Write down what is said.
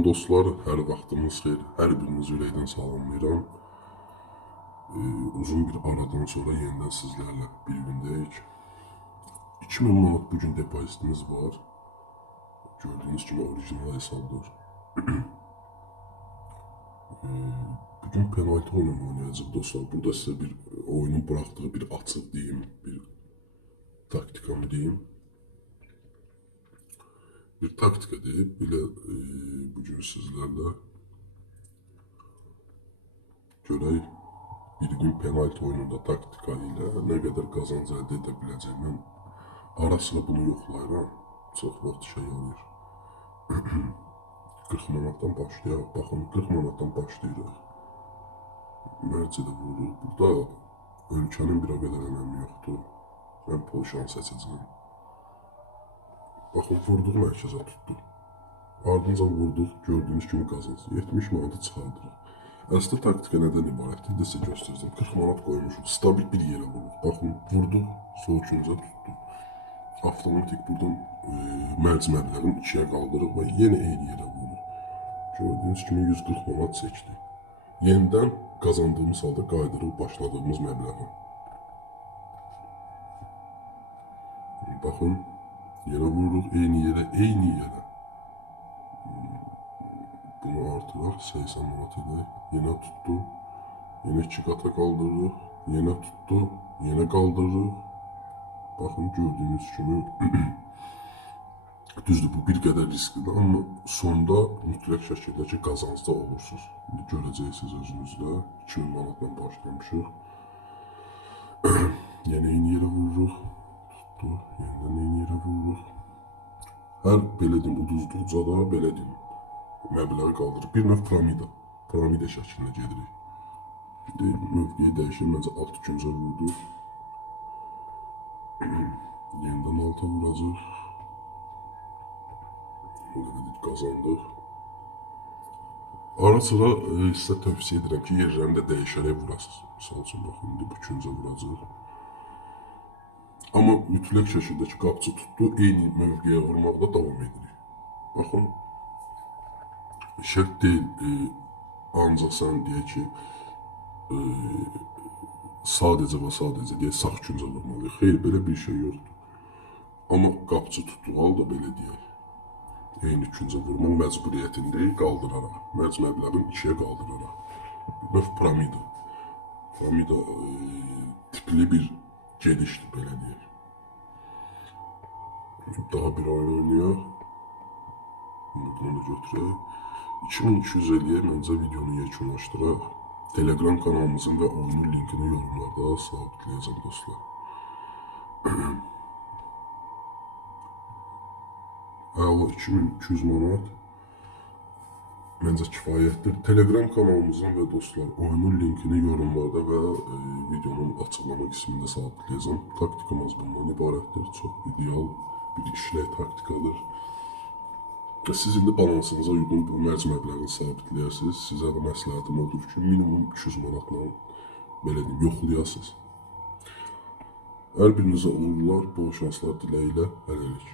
Dostlar, hər vaxtınız xeyir, hər birinizi ürəkdən salamlayıram. Uzun bir aradan sonra yenidən sizlərlə bir gündəyik. 2000 manat bugün depozitimiz var. Gördüyünüz kimi orijinal hesabdır. Bugün penaltı oyunu oynayacaq dostlar. Burada sizə bir oyunun bıraktığı bir açıq deyim, bir taktikamı deyim. Bir taktika deyip bile bugün sizlerle görək bir gün penaltı oyununda taktika ile ne kadar qazanc əldə edə biləcəyim. Ara sıra bunu yoxlayıram. Çox vaxt şey alır. 40 manatdan başlayaq. Baxın 40 manatdan başlayırıq. Mərcədə vururuq. Burada ölkənin bir o qədər önəmi yoxdur. Mən Polşanı seçəcəyim. Baxın vurduq mərkəzə tutdu. Ardınca vurduq, gördüyünüz kimi qazanc. 70 manatı çıxardırıq. Əslində taktika nədən ibarətdir? Sizə göstərəcəm. 40 manat qoymuşuq. Stabil bir yerə vururuq. Baxın vurduq, sol küncə tutdu. Avtomatik buradan mərc məbləğini 2-yə qaldırıq və yenə eyni yerə vururuq. Gördüyünüz kimi 140 manat çəkdi. Yenidən qazandığımız halda qaydırıq başladığımız məbləği. Baxın. Yere vururuq, eyni yerə. Bunu artıraq, 80 manat edək. Yenə tutdu. Yenə 2 qata qaldırırıq. Yenə tutdu. Yenə qaldırırıq. Baxın, gördüyünüz kimi. Düzdür, bu bir qədər risklidir, amma sonda mütləq şəkildə ki, qazancda olursunuz. İndi görəcəksiniz özünüzdə. 2000 manatla başlamışıq. Yenə eyni yerə vururuq. Tutdu. Yeniden eyni yerə vururuq. Hər belə deyim, uduzduqca da belə deyim, məbləği qaldırır. Bir növ piramida şəklində gedirik. Mövqeyi dəyişir, məncə alt küncə vurduq. Yenidən alta vuracaq. Qazandıq. Ara sıra sizə tövsiyə edirəm ki, yerlərini də dəyişərək vurasınız. Misal üçün, baxın, indi bu küncə vuracaq. Amma mütləq şəkildə ki, qapçı tutdu, eyni mövqeyə vurmaqda davam edirik. Baxın, şərt deyil, ancaq sən deyək ki, sadəcə və sadəcə deyək, sağ küncə vurmalıyıq. Xeyr, belə bir şey yoxdur. Amma qapçı tutduğu halda belə deyək, eyni küncə vurmaq məcburiyyətindəyik, qaldıraraq. Mərc məbləğini 2-yə qaldıraraq. Bir növ piramida. Piramida tipli bir gedişdir, belə deyək. Daha bir oyun oynayaq. Buradan da götürək. 2200 eləyək, məncə videonu yekunlaşdıraq. Telegram kanalımızın və oyunun linkini yorumlarda sabitləyəcəm dostlar. Əla 2200 manat məncə kifayətdir. Telegram kanalımızın və dostlar oyunun linkini yorumlarda və videonun açıqlama qismində sabitləyəcəm. Taktikamız bundan ibarətdir. Çox ideal bir işlək taktikadır. Siz indi balansınıza uyğun bu mərc məbləğini sabitləyərsiniz. Sizə də məsləhətim odur ki, minimum 200 manatla belə deyim, yoxlayasınız. Hər birinizə uğurlar, bol şanslar diləyilə, hələlik.